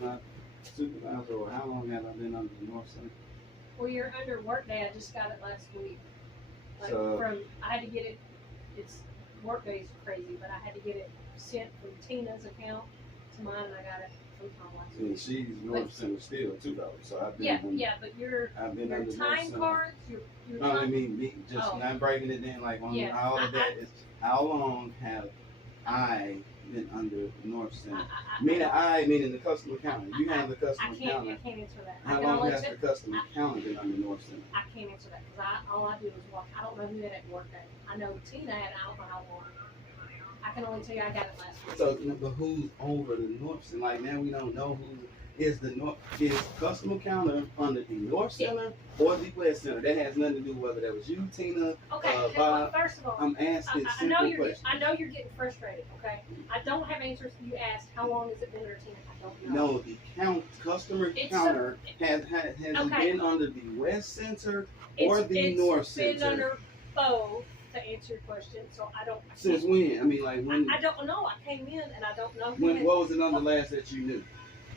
my supervisor, or how long have I been under the North Center? Well, you're under Workday. I just got it last week. Like So- I had to get it. It's Workday's crazy, but I had to get it sent from Tina's account to mine, and I got it from Tom last week. And she's North Center still too, though. So I've been. Yeah, under, yeah, but I've been your under North time Center. cards, your No, I time. mean me, just Oh. not breaking it in like on Yeah, all of that is how long have I been under North Center? Meaning the customer counter. You have the I customer can't counter. answer that. I How can long only has say- the customer counter been under North Center? I can't answer that because all I do is walk. I don't know who had it Workday. I know Tina had. I don't know how long. I can only tell you I got it last week. So, but who's over the North Center? Like now we don't know who is the North. Is customer counter under the North Center or the West Center? That has nothing to do whether that was you, Tina, Okay, Bob. first of all, I'm asking I know simple you're questions. I know you're getting frustrated. Okay, I don't have answers. You asked how long has it been under Tina? I don't know. No, the customer It's counter has it Okay. been under the West Center or the North It's been Center? under both. To answer your question, so I don't. Since when? I mean, like when? I don't know. I came in and I don't know. When? What was it under last that you knew?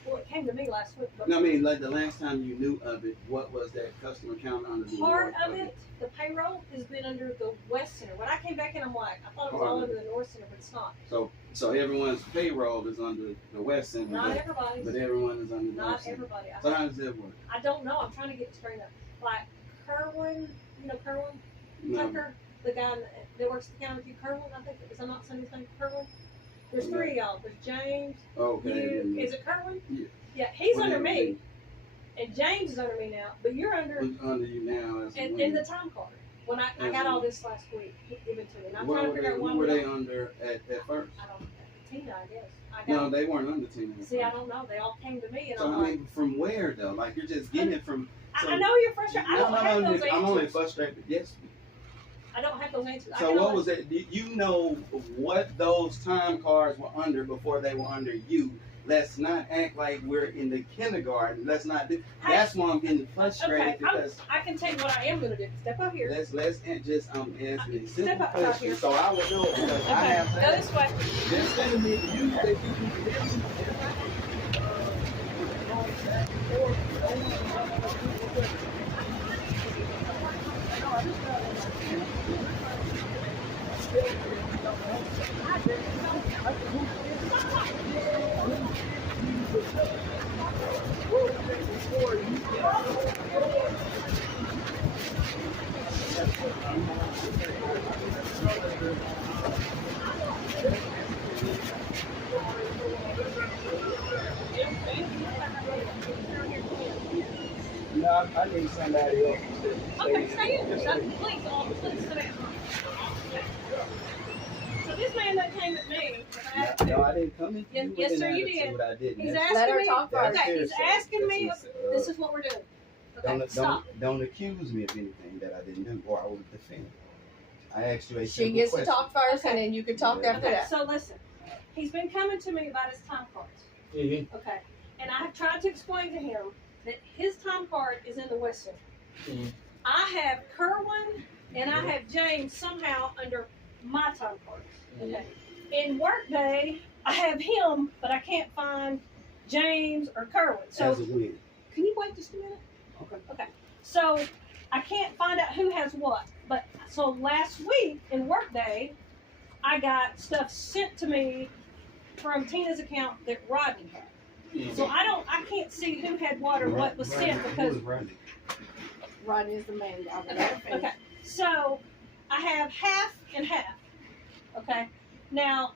Well, it came to me last week. But No, I mean, like the last time you knew of it, what was that customer counter under the part North of it, the payroll has been under the West Center. When I came back in, I'm like, I thought it was Part all of under the North Center, but it's not. So everyone's payroll is under the West Center, Not everybody. but everyone is under the North Not Center. everybody. So how does that work? I don't know. I'm trying to get it straightened up. Like Kerwin, you know Kerwin No. Tucker, the guy that works at the counter with you, Kerwin. I think is I'm not saying his name, Kerwin. There's three of y'all. There's James. Okay. You, is it Kerwin? Yeah. Yeah, he's What under do me, and James is under me now. But you're under Who's under you now as a in woman? the time card. When I got all this last week, he gave it to me. And I'm Where trying to were figure they, out why who were we they don't- under at first? I don't. Tina, I guess. No, they weren't under Tina. at See, I first. don't know. They all came to me, and So I'm I like, mean, from where though? Like you're just getting it from. I know you're frustrated. I don't have those I'm only answers. frustrated. Yes. I don't have those answers. I So can what only- was it? You know what those time cards were under before they were under you. Let's not act like we're in the kindergarten. Let's not do. That's why I'm getting frustrated Okay, because I can tell you what I am going to do. Step up here. let's just answering Step simple up here. questions so I would know because I Okay, have go that. this way. This thing need to use that No, I need somebody else. Okay, stay in. Please, please sit down. So this man that came at me, No, I didn't come in. Yes, yes, sir, you did. What I did. he's That's- asking her me. talk first. Okay, he's asking me. That's- This is what we're doing. Okay, stop. Don't accuse me of anything that I didn't do, or I will defend. I asked you a She simple gets to question. talk first, Okay. and then you can talk after Okay, that. so listen. He's been coming to me about his time cards. Mhm. Okay, and I have tried to explain to him that his time card is in the West Center. Mhm. I have Kerwin and I have James somehow under my time cards. Okay. In Workday, I have him, but I can't find James or Kerwin. So As a win. can you wait just a minute? Okay. Okay. So I can't find out who has what. But so last week in Workday, I got stuff sent to me from Tina's account that Rodney had. Mhm. So I can't see who had what or what was sent because Rodney? Rodney is the man. Y'all okay. So I have half and half. Okay. Now,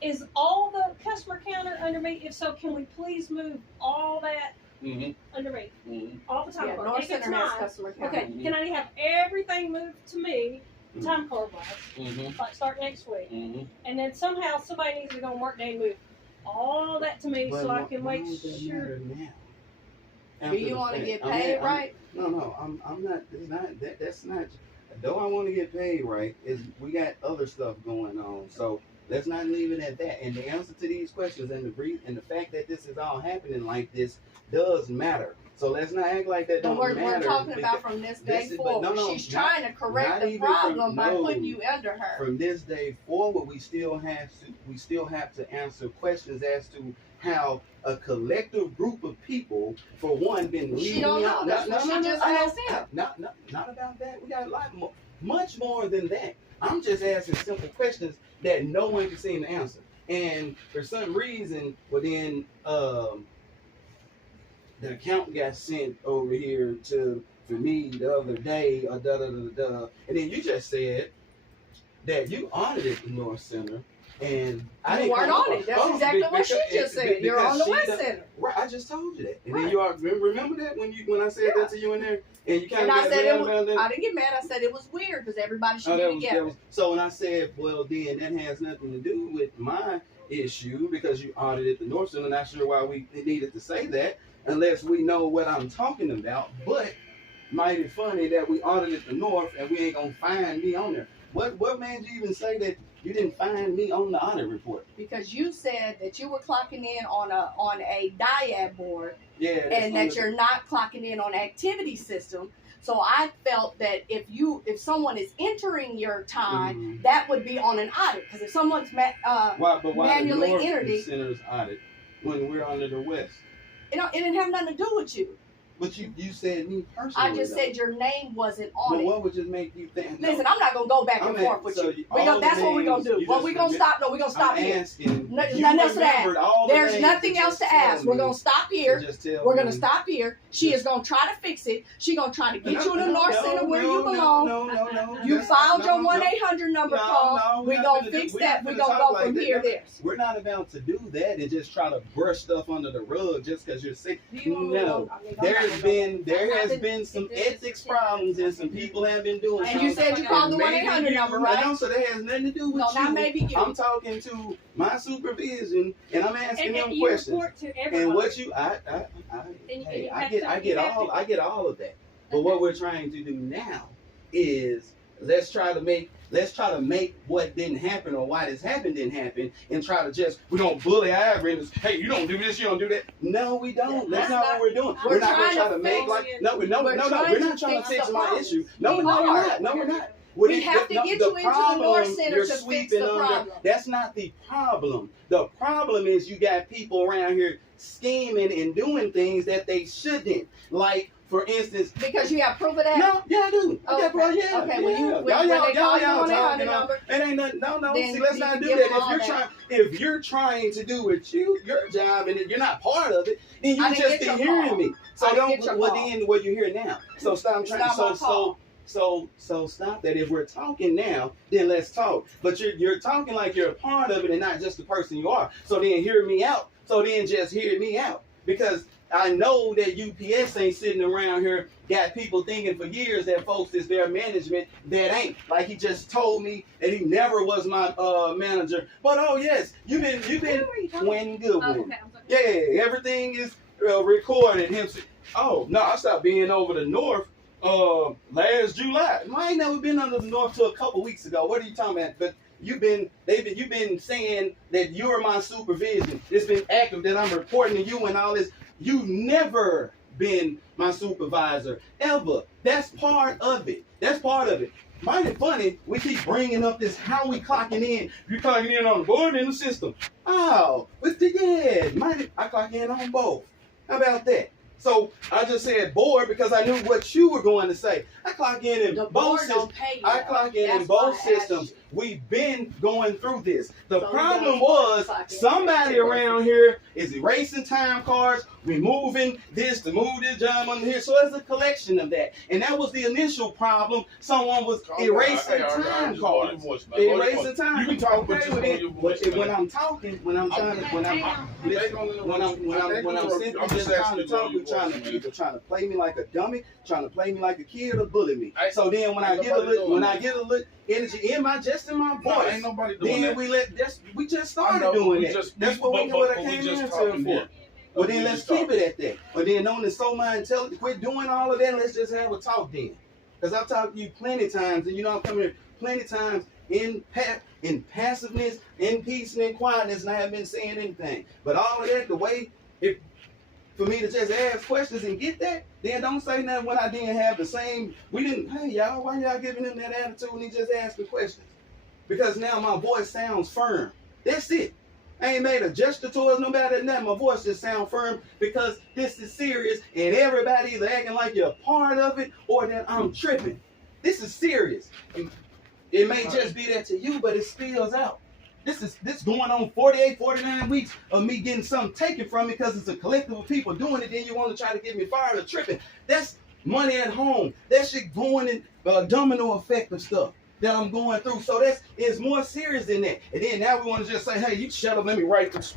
is all the customer counter under me? If so, can we please move all that Mm-hmm. under me? Mm-hmm. All the time Yeah, card. North If it's Center has not, customer counter. okay, can I have everything moved to me, time card wise, Mm-hmm. like start next week? Mm-hmm. And then somehow somebody needs to go on Workday and move all that to me so I can make sure. Do you want to get paid right? No, I'm not. It's not that. That's not. Though I want to get paid right, is we got other stuff going on. So let's not leave it at that. And the answer to these questions and the fact that this is all happening like this does matter. So let's not act like that But don't we're matter. talking about from this day this is- but forward. no, She's not- trying to correct not the even problem from- by no. putting you under her. From this day forward, we still have to answer questions as to how a collective group of people, for one, been leaving She don't me know. out. That's what she just asked him. Not about that. We got a lot more, much more than that. I'm just asking simple questions that no one can seem to answer. And for some reason, well then, the account got sent over here for me the other day, and then you just said that you audited the North Center, and I didn't weren't come on it. That's exactly what she just said. You're on the West Center. Right, I just told you that, and Right. then you all remember that when I said that to you in there, and you kind And of I said about that. I didn't get mad. I said it was weird because everybody should That be was- together. so when I said, well, then that has nothing to do with my issue because you audited the North Center. Not sure why we needed to say that unless we know what I'm talking about. But mighty funny that we audited the North and we ain't gonna find me on there. What made you even say that you didn't find me on the audit report? Because you said that you were clocking in on a diad board Yeah, and that you're not clocking in on activity system. So I felt that if someone is entering your time, that would be on an audit. Because if someone's why manually the North entered it, Center's audit when we're under the West? it didn't have nothing to do with you. But you said me personally. I just said your name wasn't on But it. what would just make you think? Listen, I'm not gonna go back and forth with you. That's what we're gonna do. What we're gonna stop? No, we're gonna stop here. Nothing else to ask. There's nothing else to ask. We're gonna stop here. We're gonna stop here. She is gonna try to fix it. She's gonna try to get you to the North Center where you belong. No. You filed your 1-800 number call. We're gonna fix that. We're gonna go from here to there. We're not about to do that and just try to brush stuff under the rug just because you're sick. No, there has been some ethics problems and some people have been doing. And you said you called the 1-800 number, right? No, so that has nothing to do with No, you. not maybe you. I'm talking to my supervision and I'm asking them you questions. report to everybody. And what you, I get all of that. But what we're trying to do now is let's try to make what didn't happen or why this happened didn't happen and try to we don't bully Ivory and hey, you don't do this, you don't do that. No, we don't. That's not what we're doing. We're not gonna try to make like we're not trying to fix my issue. No, we're not. We have to get you into the North Center to fix the problem. That's not the problem. The problem is you got people around here scheming and doing things that they shouldn't. Like, for instance, because you have proof of that? No, yeah, I do. Okay, when they call you on the number, it ain't nothing. No. Then See, let's not do give that. them all If you're trying to do what your job and you're not part of it, then you just be hearing me. So what you hear now. So stop trying. So stop that. If we're talking now, then let's talk. But you're talking like you're a part of it and not just the person you are. So then hear me out. So then just hear me out. Because I know that UPS ain't sitting around here got people thinking for years that folks is their management. That ain't. Like he just told me that he never was my manager. But oh yes, you've been Quinn Goodwin. Yeah, everything is recorded. Oh no, I stopped being over the North last July. I ain't never been under the North till a couple weeks ago. What are you talking about? But you've been saying that you're my supervision. It's been active that I'm reporting to you and all this. You've never been my supervisor ever. That's part of it. Mighty funny, we keep bringing up this how we clocking in. You're clocking in on the board and the system. Oh, I clock in on both. How about that? So I just said board because I knew what you were going to say. I clock in both systems. I clock in both systems. We've been going through this. The problem was somebody around here is erasing time cards, removing this to move this job under here. So it's a collection of that. And that was the initial problem. Someone was erasing time cards. Erasing time. You can talk when I'm talking, when I'm simply just trying to talk, people trying to play me like a dummy, trying to play me like a kid or bully me. So then when I get a little energy in my voice, ain't nobody doing then that. we just started doing that. That's what I came here for. Well then let's keep it at that. But then knowing that so my intelligence, quit doing all of that, let's just have a talk then. Because I've talked to you plenty times, and I'm coming here plenty times in passiveness, in peace and in quietness, and I haven't been saying anything. But all of that, the way for me to just ask questions and get that, then don't say nothing when I didn't have the same. Hey y'all, why y'all giving him that attitude and he just asking questions? Because now my voice sounds firm. That's it. I ain't made a gesture towards nobody, nothing. My voice just sound firm because this is serious and everybody either acting like you're a part of it or that I'm tripping. This is serious. It may just be that to you, but it spills out. This going on 48, 49 weeks of me getting something taken from me because it's a collective of people doing it. Then you want to try to get me fired or tripping. That's money at home. That shit going in domino effect of stuff that I'm going through. So it's more serious than that. And then now we want to just say, hey, you shut up, let me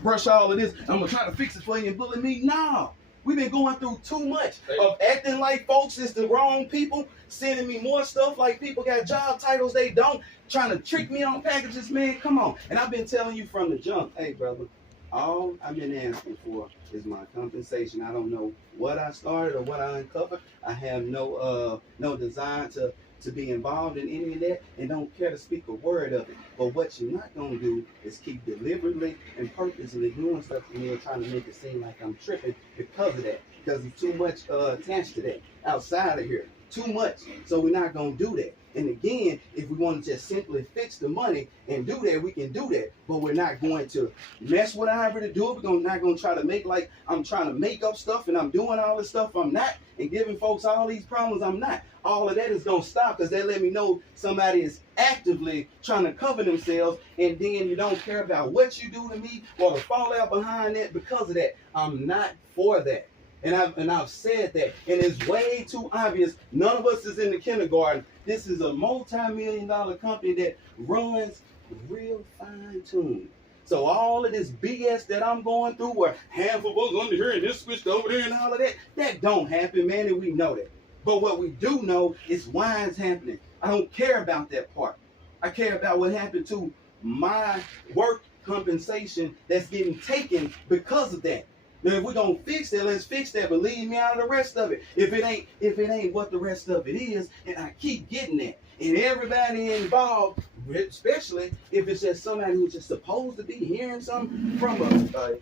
brush all of this. I'm going to try to fix it for you and bully me. No. We've been going through too much of acting like folks is the wrong people, sending me more stuff like people got job titles they don't, trying to trick me on packages, man. Come on. And I've been telling you from the jump, hey, brother, all I've been asking for is my compensation. I don't know what I started or what I uncovered. I have no desire to be involved in any of that and don't care to speak a word of it. But what you're not going to do is keep deliberately and purposely doing stuff to me and trying to make it seem like I'm tripping because of that. Because there's too much attached to that outside of here. Too much. So we're not going to do that. And again, if we want to just simply fix the money and do that, we can do that. But we're not going to mess with Ivory to do it. We're not going to try to make like I'm trying to make up stuff and I'm doing all this stuff I'm not. And giving folks all these problems I'm not. All of that is going to stop because they let me know somebody is actively trying to cover themselves. And then you don't care about what you do to me or the fallout behind that because of that. I'm not for that. And I've said that, and it's way too obvious. None of us is in the kindergarten. This is a multi-million-dollar company that runs real fine-tuned. So all of this BS that I'm going through, where half of us under here and this switched over there and all of that, that don't happen, man, and we know that. But what we do know is why it's happening. I don't care about that part. I care about what happened to my work compensation that's getting taken because of that. Now, if we're gonna fix that, let's fix that. But leave me out of the rest of it. If it ain't what the rest of it is, and I keep getting that, and everybody involved, especially if it's just somebody who's just supposed to be hearing something from a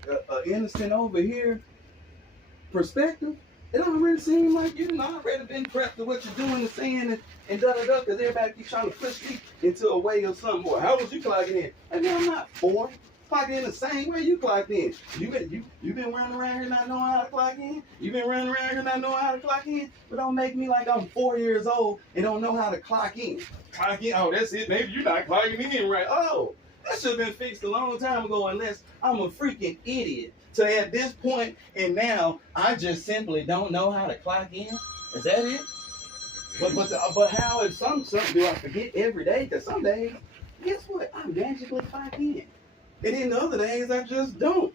innocent over here perspective, it don't really seem like you've already been prepped to what you're doing and saying and da-da-da, because everybody keeps trying to push me into a way of something more. How was you clocking in? I mean, I'm not foreign. Clocking in the same way you clocked in. You been running around here not knowing how to clock in? You been running around here not knowing how to clock in? But don't make me like I'm 4 years old and don't know how to clock in. Clock in, oh, that's it. Maybe you're not clocking in right. Oh, that should have been fixed a long time ago unless I'm a freaking idiot. So at this point, and now, I just simply don't know how to clock in? Is that it? But how is some do I forget every day? Because some days, guess what? I magically clock in. And then the other days, I just don't.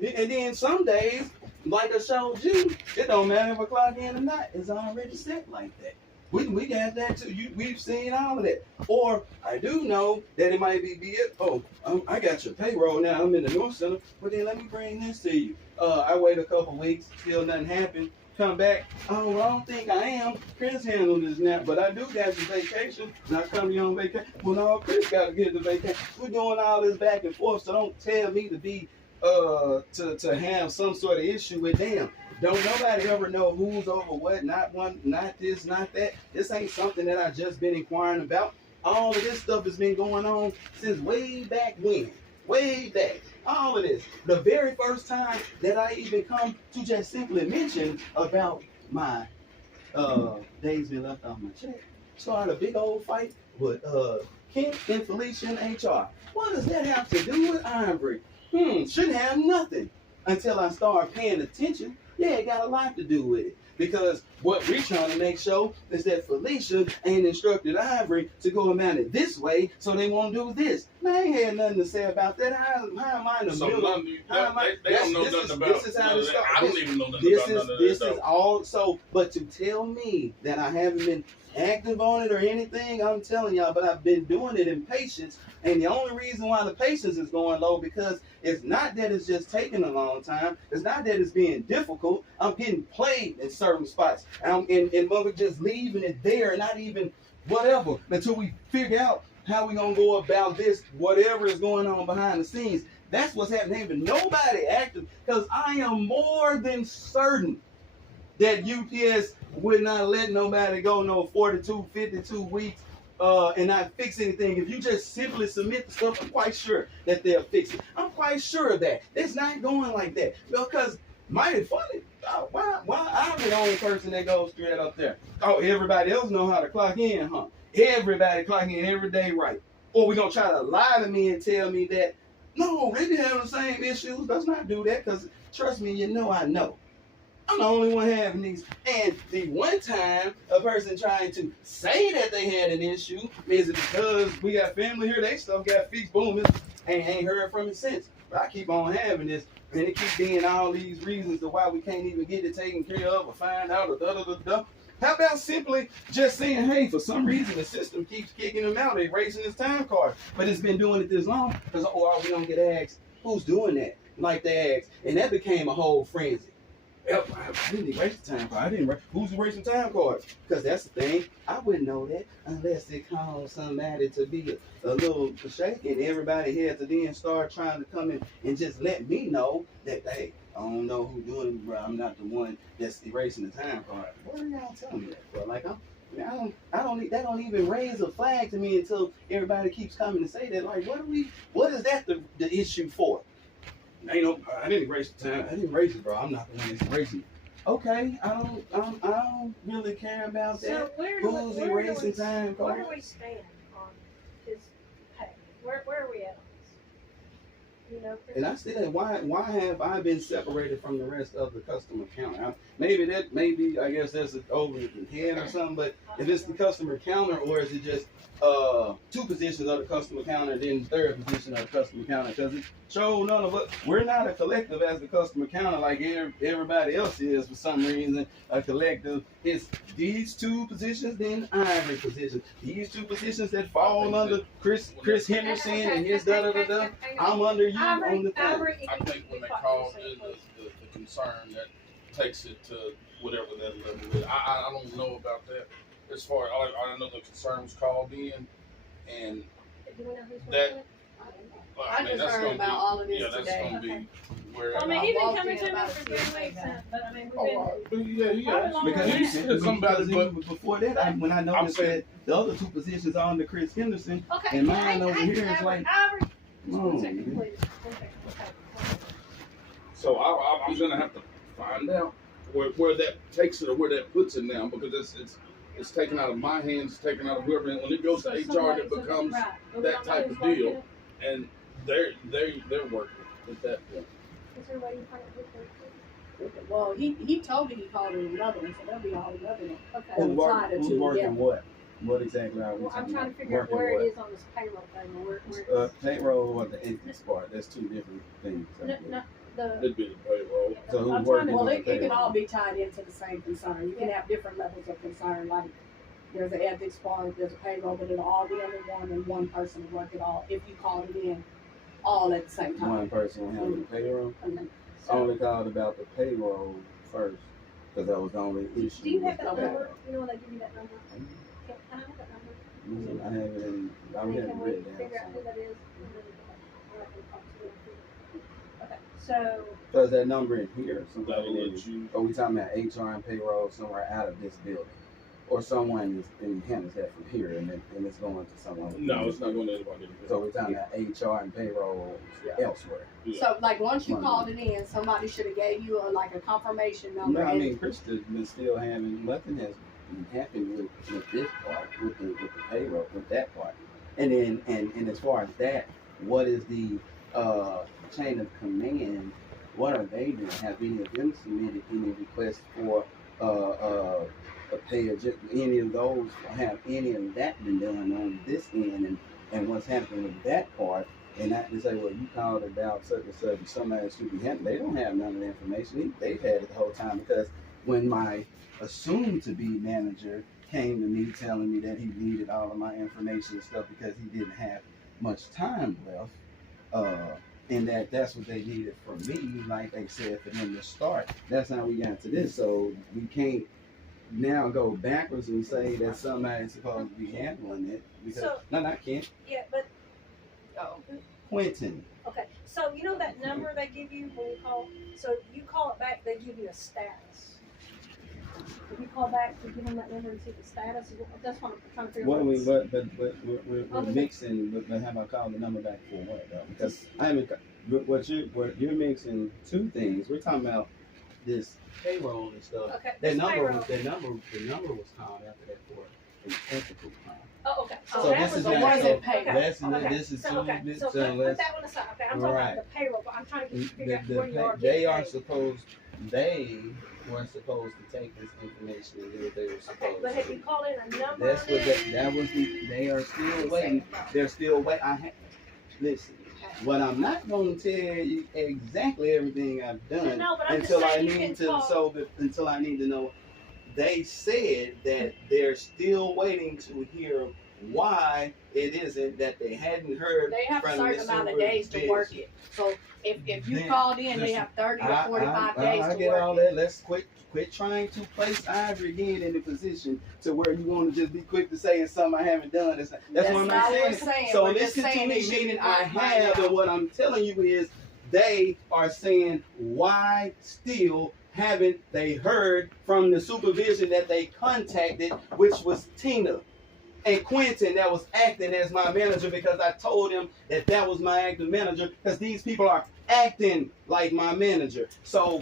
And then some days, like I showed you, it don't matter if I clock in or not. It's already set like that. We got that too. We've seen all of that. Or I do know that it might be it. Oh, I got your payroll now. I'm in the North Center. But then let me bring this to you. I wait a couple weeks. Still nothing happened. Come back. Oh, well, I don't think I am. Chris handled this now, but I do got the vacation. And I come to you on vacation. Well, no, Chris got to get the vacation. We're doing all this back and forth, so don't tell me to be to have some sort of issue with them. Don't nobody ever know who's over what, not one, not this, not that. This ain't something that I just been inquiring about. All of this stuff has been going on since way back when. Way back. All of this. The very first time that I even come to just simply mention about my days been left off my check, started a big old fight with Kent and Felicia in HR. What does that have to do with Ivory? Shouldn't have nothing until I start paying attention. Yeah, it got a lot to do with it. Because what we're trying to make sure is that Felicia ain't instructed Ivory to go about it this way, so they won't do this. Man, I ain't had nothing to say about that. How am I in the middle? They don't know nothing about this. Is how this starts. I don't even know nothing about none of this. This is all so. But to tell me that I haven't been active on it or anything, I'm telling y'all, but I've been doing it in patience. And the only reason why the patience is going low, because it's not that it's just taking a long time. It's not that it's being difficult. I'm getting played in certain spots. And mother just leaving it there, not even whatever, until we figure out how we gonna go about this, whatever is going on behind the scenes. That's what's happening. Ain't been nobody active, because I am more than certain that UPS would not let nobody go no 42, 52 weeks and not fix anything. If you just simply submit the stuff, I'm quite sure that they'll fix it. I'm quite sure of that. It's not going like that. Because mighty funny. Why I'm the only person that goes through that up there? Oh, everybody else know how to clock in, huh? Everybody clocking in every day, right? Or we gonna try to lie to me and tell me that no, they be having the same issues. Let's not do that, because trust me, you know I know. I'm the only one having these. And the one time a person trying to say that they had an issue is it because we got family here, they stuff got fixed, boom, ain't heard from it since. But I keep on having this, and it keeps being all these reasons to why we can't even get it taken care of or find out or da-da-da-da. How about simply just saying, hey, for some reason the system keeps kicking them out, erasing his time card, but it's been doing it this long because we don't get asked who's doing that, like they asked, and that became a whole frenzy. I didn't erase the time card. Who's erasing time cards? Because that's the thing. I wouldn't know that unless it caused somebody to be a little shaken. Everybody had to then start trying to come in and just let me know that, hey, I don't know who's doing it, bro. I'm not the one that's erasing the time card. What are y'all telling me that, bro? Like, that don't even raise a flag to me until everybody keeps coming to say that. Like, what is that the issue for? I didn't erase the time. I didn't erase it, bro. I'm not the one that's erasing it. Okay, I don't really care about that. So who's erasing time cards? Where do we stand on his pay? Where are we at on this? You know, and I said, why have I been separated from the rest of the customer counter? Maybe I guess that's over the head or something. But if it's the customer counter, or is it just two positions of the customer counter, then the third position of the customer counter? Because it showed none of us. We're not a collective as the customer counter like everybody else is for some reason. A collective. It's these two positions, then Ivory position. These two positions that fall under Chris Henderson and his da-da-da-da. I'm under you on the thing. I think when they call it the concern that takes it to whatever that level is. I don't know about that. As far as I know, the concern was called in, and that. I just heard about all of this today. That's going to be where. Well, I mean, he's been coming to me for 3 weeks, but I mean, we've been. Because he said somebody, but before that, when I noticed that the other two positions are under Chris Henderson, and mine over here is like. So I'm gonna have to find out where that takes it or where that puts it now, because it's taken out of my hands, taken out of whoever. And when it goes to HR, it becomes that type of deal, and they're working at that point. Well, he told me he called it another one, so that'll be all another one. Okay. Who's working what? What exactly are we talking about? I'm trying to figure out where it is on this payroll thing. Payroll or the entities part. That's two different things. It'd be the payroll. So who's working on the it can all be tied into the same concern. You can have different levels of concern. Like there's an ethics part, there's a payroll, but it'll all be under one, and one person will work it all. If you called it in all at the same time. One person will handle the payroll. I only called about the payroll first because that was the only issue. Do you have that number? You know when they give you that number? Can I have that number? I have it in. I have it written down. Figure out who that is. Okay, so. Because that number in here, That'll let you. Are we talking about HR and payroll somewhere out of this building? Or someone handles that from here and it's going to someone? No, it's not going to anybody. So we're talking about HR and payroll elsewhere. Yeah. So like once you called it in, somebody should have gave you a confirmation number. No, I mean Krista's been still having nothing has been happening with this part, with the payroll, with that part. And then and as far as that, what is the chain of command? What are they doing? Have any of them submitted any requests for a pay adjustment? Any of those, have any of that been done on this end, and what's happening with that part? And not to say, well, you called about such and such, somebody should be handling. They don't have none of the information. They've had it the whole time, because when my assumed to be manager came to me telling me that he needed all of my information and stuff because he didn't have much time left, and that's what they needed from me, like they said, for them to start. That's how we got to this. So we can't now go backwards and say that somebody's supposed to be handling it, because I can't. Yeah, but Quentin. Okay, so you know that number they give you when you call? So you call it back, they give you a status. If you call back to give them that number and see the status, that's what I'm trying to figure out. We're mixing. But have I called the number back for what though? Because I haven't. What you're mixing two things. We're talking about this payroll and stuff. Okay. The number was called after that for an ethical crime. Oh, okay. So that this was is the not- one so that paid. this is So, okay. So put that one aside. Okay, I'm talking about the payroll, but I'm trying to figure out where you are. They were supposed to take this information and do what they were Okay, supposed but have to. you called in a number? That's what that was. They are still waiting. They're still waiting. Listen. What I'm not going to tell you exactly everything I've done until I need to know. They said that they're still waiting to hear why it isn't that they hadn't heard. They have a from certain amount of days to work it. So if you called in, they have 30 or 45 days to I get work all it. that. Let's quit trying to place Ivory again in the position to where you want to just be quick to say it's something I haven't done. That's what I'm saying. So listen to me, meaning I have, and what I'm telling you is they are saying why still haven't they heard from the supervision that they contacted, which was Tina and Quentin that was acting as my manager, because I told him that was my acting manager, because these people are acting like my manager. So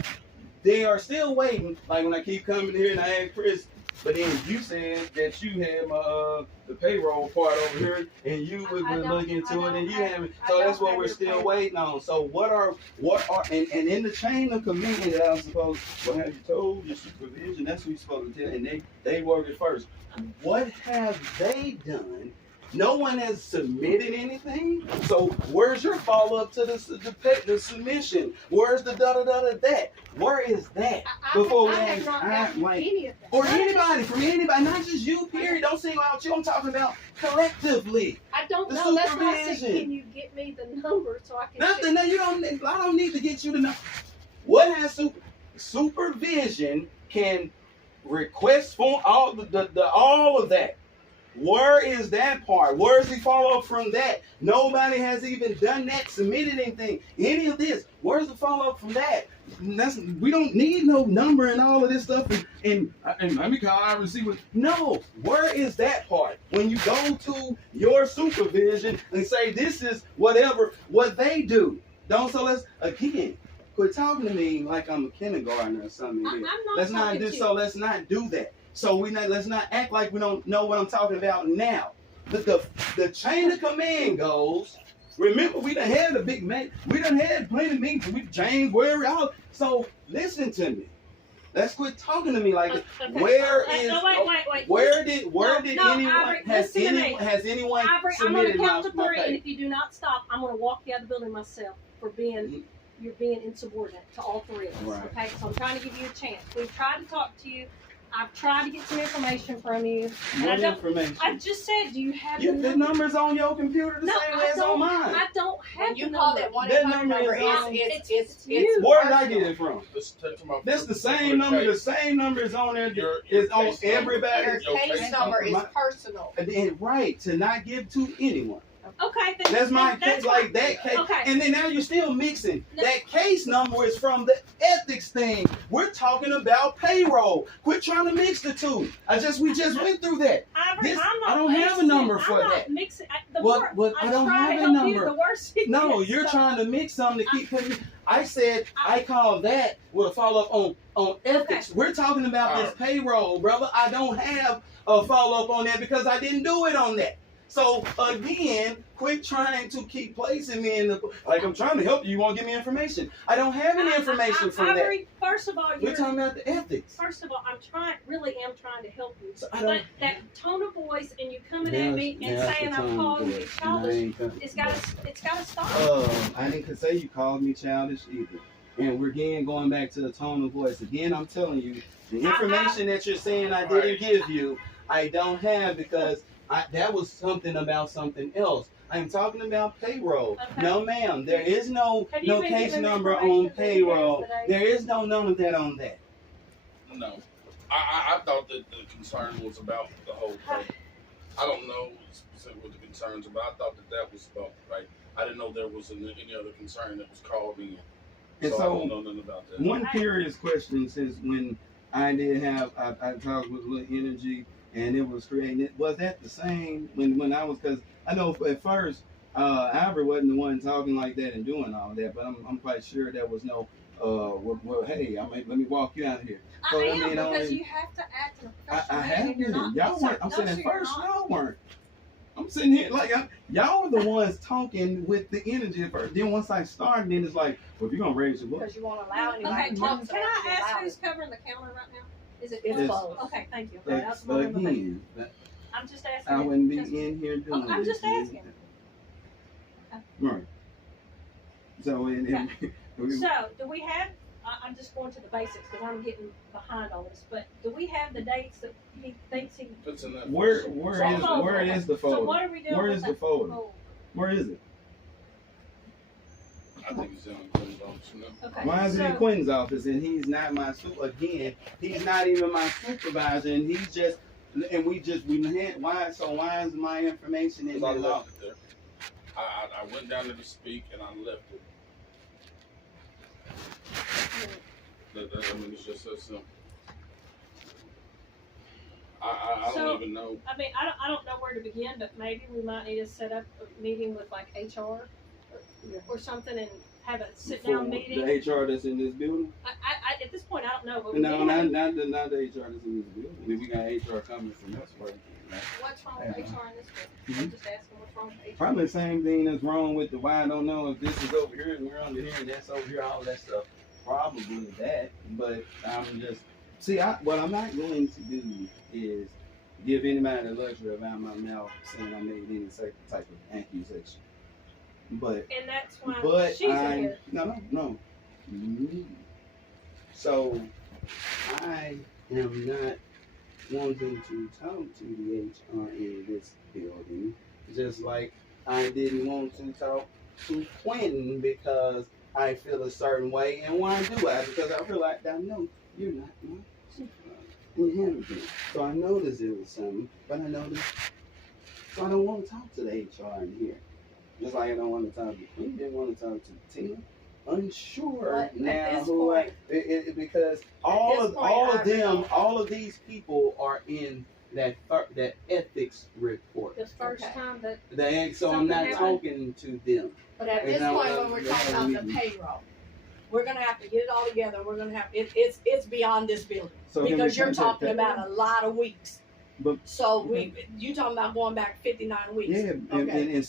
they are still waiting. Like when I keep coming here and I ask Chris, but then you said that you had my the payroll part over here and you would look into it and you haven't. So that's what we're still waiting on. So what are and in the chain of command that I'm supposed, what have you told your supervision? That's who you're supposed to tell, and they work it first. What have they done? No one has submitted anything. So where's your follow-up to the submission? Where's the that? Where is that? Before we ask, or anybody, from anybody, not just you, period. Don't single out you. I'm talking about collectively. I don't know. That's why I said, can you get me the number so I can Nothing. No, you don't. I don't need to get you the number. What has supervision can request for all all of that? Where is that part? Where is the follow-up from that? Nobody has even done that, submitted anything, any of this. Where's the follow-up from that? We don't need no number and all of this stuff. And let me call Ivory and see what. No, where is that part? When you go to your supervision and say this is what they do. Don't. So let's again quit talking to me like I'm a kindergartner or something. Let's not do that. So let's not act like we don't know what I'm talking about now. The chain of command goes. Remember, we done had a big man. We done had plenty of meetings with James, where we all. So listen to me. Let's quit talking to me like this. Okay. Where wait. Where did anyone Ivory, has anyone Ivory, I'm submitted gonna count to my 3, pay? and if you do not stop, I'm gonna walk you out of the building myself for you're being insubordinate to all 3 of us. Right. Okay, so I'm trying to give you a chance. We've tried to talk to you. I've tried to get some information from you. What information? I just said, do you have the number? number's on your computer the same way it's on mine. I don't have When you the call number. that 1-800 That number number, is it's you. Where did I get it from? That's The same number is on there. It's on everybody. Your case number is personal. And then, right, to not give to anyone. Okay, That's my case, like that case. Okay. And then now you're still mixing. That case number is from the ethics thing. We're talking about payroll. Quit trying to mix the two. We just went through that. Ivory, I don't have a number for that. I don't have a number. No, you're trying to mix something to keep putting. I said I call that with a follow up on ethics. We're talking about this payroll, brother. I don't have a follow up on that because I didn't do it on that. So again, quit trying to keep placing me in like I'm trying to help you. You won't give me information. I don't have any information from that. First of all, we're talking about the ethics. First of all, I'm trying to help you. So but that tone of voice and you coming at me and saying I'm calling you childish, it's gotta stop. I didn't say you called me childish either. And we're again going back to the tone of voice. Again, I'm telling you, the information that you're saying I didn't give you, I don't have because that was something about something else. I'm talking about payroll. Okay. No, ma'am. There is no case number on payroll. There is no none of that on that. No. I thought that the concern was about the whole thing. I don't know specifically what the concerns about. I thought that was about, right? I didn't know there was any other concern that was called in. And so I don't know nothing about that. One curious question says when I did have I talked with Little Energy, and it was creating it. Was that the same when I was? Because I know at first Albert wasn't the one talking like that and doing all that, but I'm quite sure there was no well hey, let me walk you out of here. So, I am, because you have to act in a professional I have manner. been. Y'all weren't. I'm saying at first y'all weren't. I'm sitting here like y'all were the ones talking with the energy at first. Then once I started, then it's like, well, if you're gonna raise your voice, because you won't allow anybody Okay, to Tom, talk. can I ask who's covering the counter right now? Is it It's closed. Okay, thank you. but That's one of the things. again, I'm just asking. I wouldn't be Just- in here doing I'm this. just asking. Right. So So, do we have? I'm just going to the basics because I'm getting behind on this. But do we have the dates that he thinks he? It's in that where folder. is the folder? So what are we doing? Where with is the that folder? Where is it? I think it's in Quinn's office now. Okay. Why is it in so- Quinn's office and he's not my again? He's not even my supervisor, and he's just we had why is my information in I his left office? it there. I went down there to speak and I left it. I mean, it's just so simple. I So- don't even know. I mean, I don't know where to begin, but maybe we might need to set up a meeting with like HR or something and have a sit down For meeting. the HR that's in this building? I at this point I don't know, but we No, need to have- not the HR that's in this building. I mean, we got HR coming from elsewhere. what's wrong with HR in this one? I'm just asking what's wrong with HR. Probably the same thing that's wrong with the why I don't know if this is over here and we're under here and that's over here, all that stuff. Probably that, but I'm just what I'm not going to do is give anybody the luxury of out my mouth saying I made any type of accusation. But And that's why but she's in here. no. So I am not wanting to talk to the HR in this building, just like I didn't want to talk to Quentin because I feel a certain way. And why do I? Because I realized I know you're not my supervisor. You haven't been. So I noticed there was something, but I noticed. So I don't want to talk to the HR in here. Just like I don't want to talk to Quentin, didn't want to talk to Tina. Unsure But now at this who point, because all of these people are in that ethics report. The first Okay. time that So I'm Something not happened. talking to them. but at And this now, point, when we're talking about the we- payroll, we're gonna have to get it all together. We're gonna have it's beyond this building So can we because you're contact talking that? about a lot of weeks. But- So you talking about going back 59 weeks. Yeah, Okay.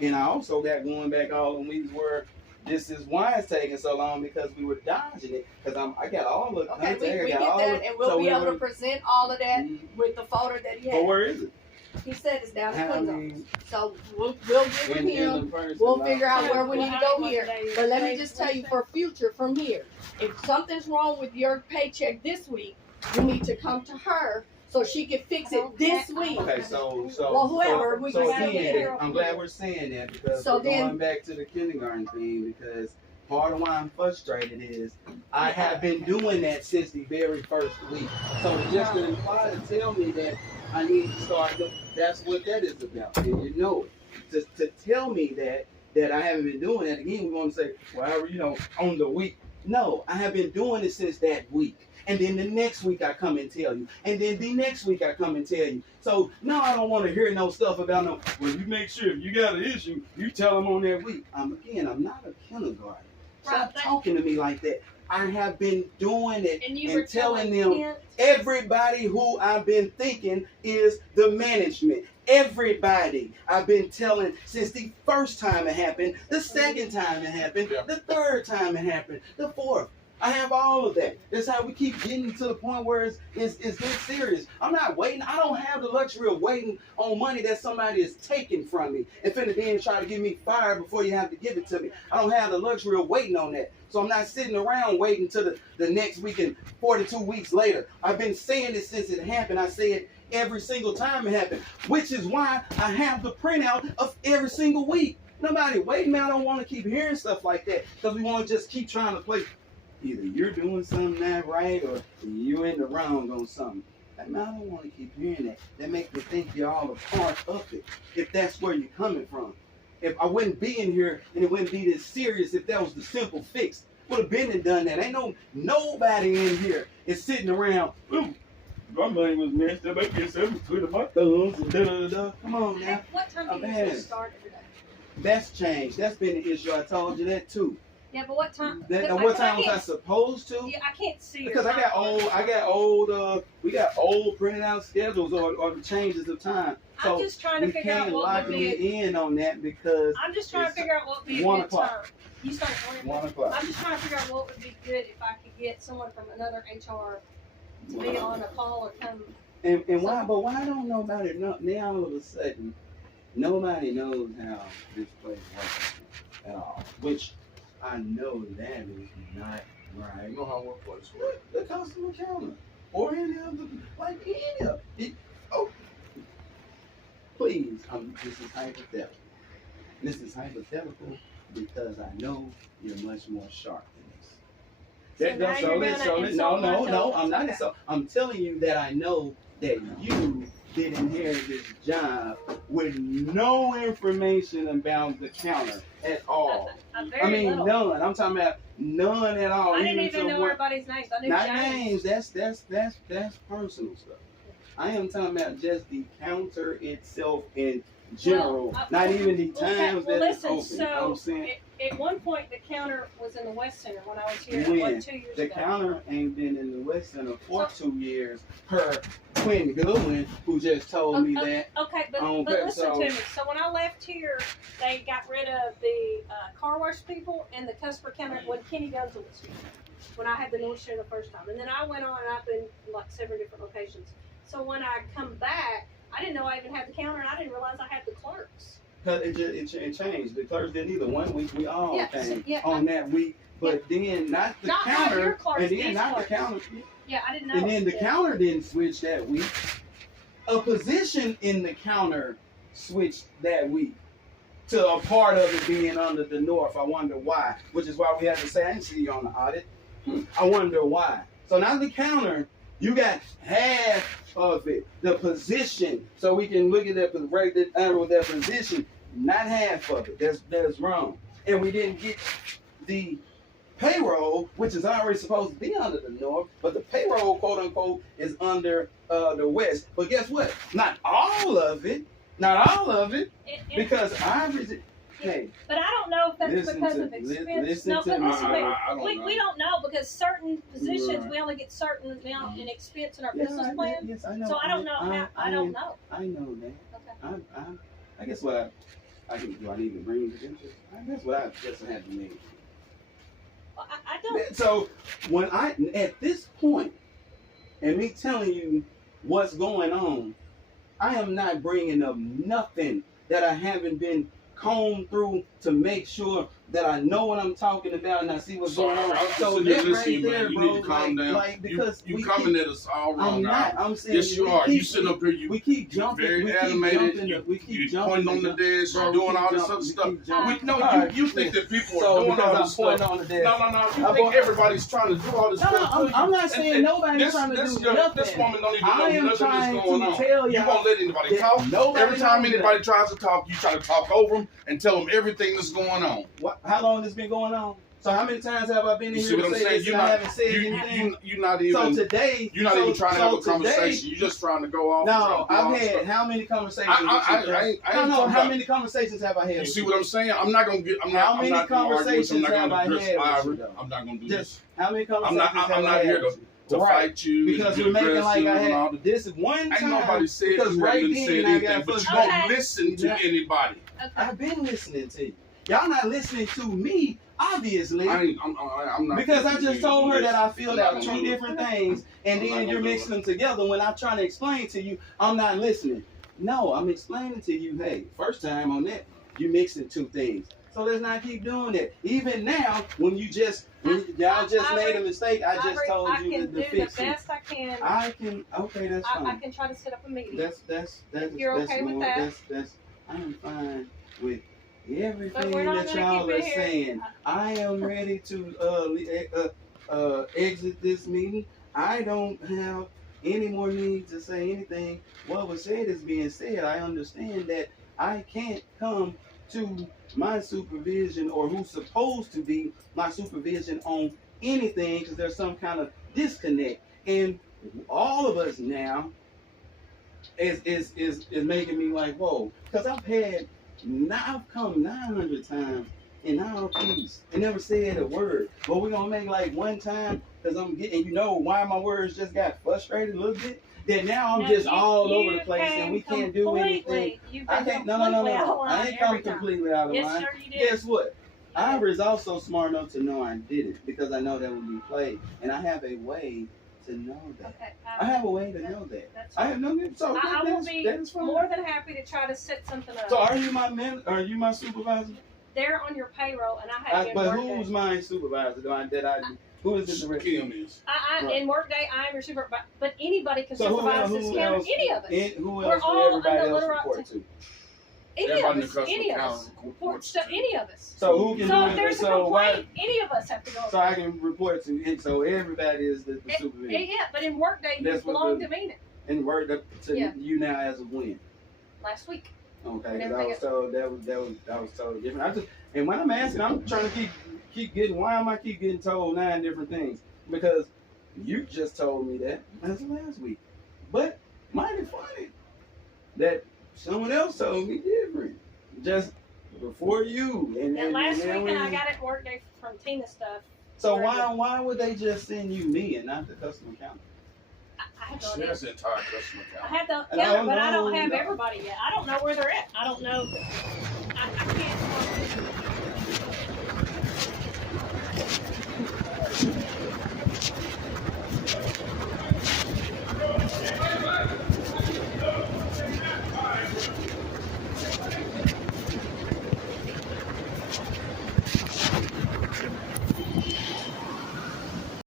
and I also got going back all the weeks where this is why it's taking so long because we were dodging it. Because I got all the Okay, we I get got all that, the- and we'll so be we able were- to present all of that Mhm. with the folder that he But had. where is it? He said it's down in I Quinn's mean, office. So we'll give it in him. the person We'll box. figure out where we need to go What here. day is But let me today? just tell you for future from here, if something's wrong with your paycheck this week, you need to come to her so she can fix it this week. Okay, so Well, whoever, we so can get again, it. I'm glad we're saying that because So we're going then- back to the kindergarten thing because part of why I'm frustrated is I have been doing that since the very first week. So just to imply to tell me that I need to start, that's what that is about, and you know it. To tell me that I haven't been doing that again, we want to say, well, on the week. No, I have been doing it since that week. And then the next week I come and tell you. And then the next week I come and tell you. So no, I don't want to hear no stuff about no, well, you make sure if you got an issue, you tell them on that week. I'm not a kindergarten. Stop Right, but- talking to me like that. I have been doing it and you and were telling telling them everybody who I've been thinking is the management. Everybody I've been telling since the first time it happened, the second time it happened, Yeah. the third time it happened, the fourth. I have all of that. That's how we keep getting to the point where it's this serious. I'm not waiting. I don't have the luxury of waiting on money that somebody is taking from me and finna then try to get me fired before you have to give it to me. I don't have the luxury of waiting on that. So I'm not sitting around waiting till the next week and 42 weeks later. I've been saying this since it happened. I say it every single time it happened, which is why I have the printout of every single week. Nobody waiting, man. I don't want to keep hearing stuff like that because we want to just keep trying to play. Either you're doing something not right or you're in the wrong on something. Like, man, I don't want to keep hearing that. That makes me think you're all a part of it, if that's where you're coming from. If I wouldn't be in here and it wouldn't be this serious if that was the simple fix. would have been and done that. Ain't nobody in here is sitting around. My money was messed up. I get something between my thumbs and da-da-da-da. Come on now. What time do you usually start every day? That's changed. That's been the issue. I told you that too. Yeah, but what time? What time was I supposed to? Yeah, I can't see. Because I got old. We got old printed out schedules or the changes of time. So I'm just trying to figure out what would be. We can't lock me in on that because I'm just trying to figure out what would be a good time. You start at 1 o'clock. I'm just trying to figure out what would be good if I could get someone from another HR to be on a call or come. And why? But why don't nobody know? Now all of a sudden, nobody knows how this place works at all. Which I know that is not right. You know how workplace works? The customer counter or any other, like any of it. Oh, please, this is hypothetical. This is hypothetical because I know you're much more sharp than this. No, I'm not. So I'm telling you that I know that you did inherit this job with no information about the counter at all. I mean, little. None. I'm talking about none at all. I didn't even know everybody's names. I knew not James. names. That's personal stuff. I am talking about just the counter itself in general, not even the times that it's open. So at one point the counter was in the West Center when I was here. 2 years ago. The counter ain't been in the West Center for 2 years per Quinn Goodwin, who just told me that. Okay, but listen to me. So when I left here, they got rid of the car wash people and the customer counter when Kenny Guns was here. When I had the North Shore the first time, and then I went on and I've been like 7 different locations. So when I come back, I didn't know I even had the counter, and I didn't realize I had the clerks. Because it changed. The clerks didn't either. 1 week we all came on that week, but then not the counter, your clerks, and then not clerks. the counter. Yeah, I didn't know. And then the counter didn't switch that week. A position in the counter switched that week to a part of it being under the North. I wonder why, which is why we had to say, I didn't see you on the audit. I wonder why. So now the counter, you got half of it, the position, so we can look at that, right there with that position, not half of it. That's wrong. And we didn't get the payroll, which is already supposed to be under the North, but the payroll, quote unquote, is under the West. But guess what? Not all of it. Because hey. But I don't know if that's because of expense. We don't know because certain positions we only get certain amount in expense in our business plan. Yes, I know. So I don't know. I don't know. I know that. Okay. I guess what I can do. I need to bring the interest. I guess what I guess I have to make. Well, I don't. So when at this point, and me telling you what's going on, I am not bringing up nothing that I haven't been combed through to make sure that I know what I'm talking about and I see what's going on. So that right there, you need to calm down. Because you coming at us all wrong. I'm not. I'm saying yes, you are. You sitting up here. We keep jumping. Very animated. We keep pointing on the desk. You're doing all this other stuff. You think that people are doing all this stuff? No. You think everybody's trying to do all this stuff? No, I'm not saying nobody's trying to do nothing. This woman don't even know nothing that's going on. Tell you won't let anybody talk. Every time anybody tries to talk, you try to talk over them and tell them everything that's going on. How long has this been going on? So how many times have I been in here to say this and I haven't said anything? You're not even. So today, you're not even trying to have a conversation. You're just trying to go off. No, I've had how many conversations? How many conversations have I had? You see what I'm saying? I'm not gonna get. How many conversations have I had? I'm not gonna do this. How many conversations have I had? I'm not here to fight you. Because you're making like I had this one time. Ain't nobody said you didn't say anything, but you won't listen to anybody. I've been listening to you. Y'all not listening to me, obviously. I'm not. Because I just told her that I feel out 2 different things, and then you're mixing them together. When I'm trying to explain to you, I'm not listening. No, I'm explaining to you, hey, first time on that, you mixing 2 things. So let's not keep doing that. Even now, when y'all just made a mistake, I just told you to fix it. I can do the best I can. I can. Okay, that's fine. I can try to set up a meeting. You're okay with that? I'm fine with everything that y'all are saying. I am ready to exit this meeting. I don't have any more need to say anything. What was said is being said. I understand that I can't come to my supervision or who's supposed to be my supervision on anything because there's some kind of disconnect. And all of us now is making me like, whoa, because I've come 900 times in our peace and never said a word. But we're gonna make like one time because I'm getting, why my words just got frustrated a little bit. That now I'm just all over the place and we can't do anything. I can't. No. I ain't come completely out of line. Yes, sir, you did. Guess what? Ira is also smart enough to know I did it because I know that when we play, and I have a way to know that. Okay, I have a way to know that. I have no. So I will be more than happy to try to set something up. So are you my Are you my supervisor? They're on your payroll, and I have. But who's my supervisor? Who is this? Kim is. In Workday, I am your supervisor, but anybody can supervise this county. Any of us. Who We're else all everybody under else Little report Rock to? Any of us. Reports to any of us. So who can So do if it? there's a complaint, any of us have to go. So I can report to it. So everybody is the supervisor. Yeah, but in Workday, you belong to me And work up to you now as of when? last week. Okay, because I was told that was totally different. And when I'm asking, I'm trying to keep getting. Why am I keep getting told 9 different things? Because you just told me that as of last week. But mighty funny that someone else told me different. Just before you. And last week, and I got it Workday from Tina stuff. So why would they just send you me and not the customer counter? I have She has the entire customer I count. have the counter, but I don't have everybody yet. I don't know where they're at. I don't know. I can't.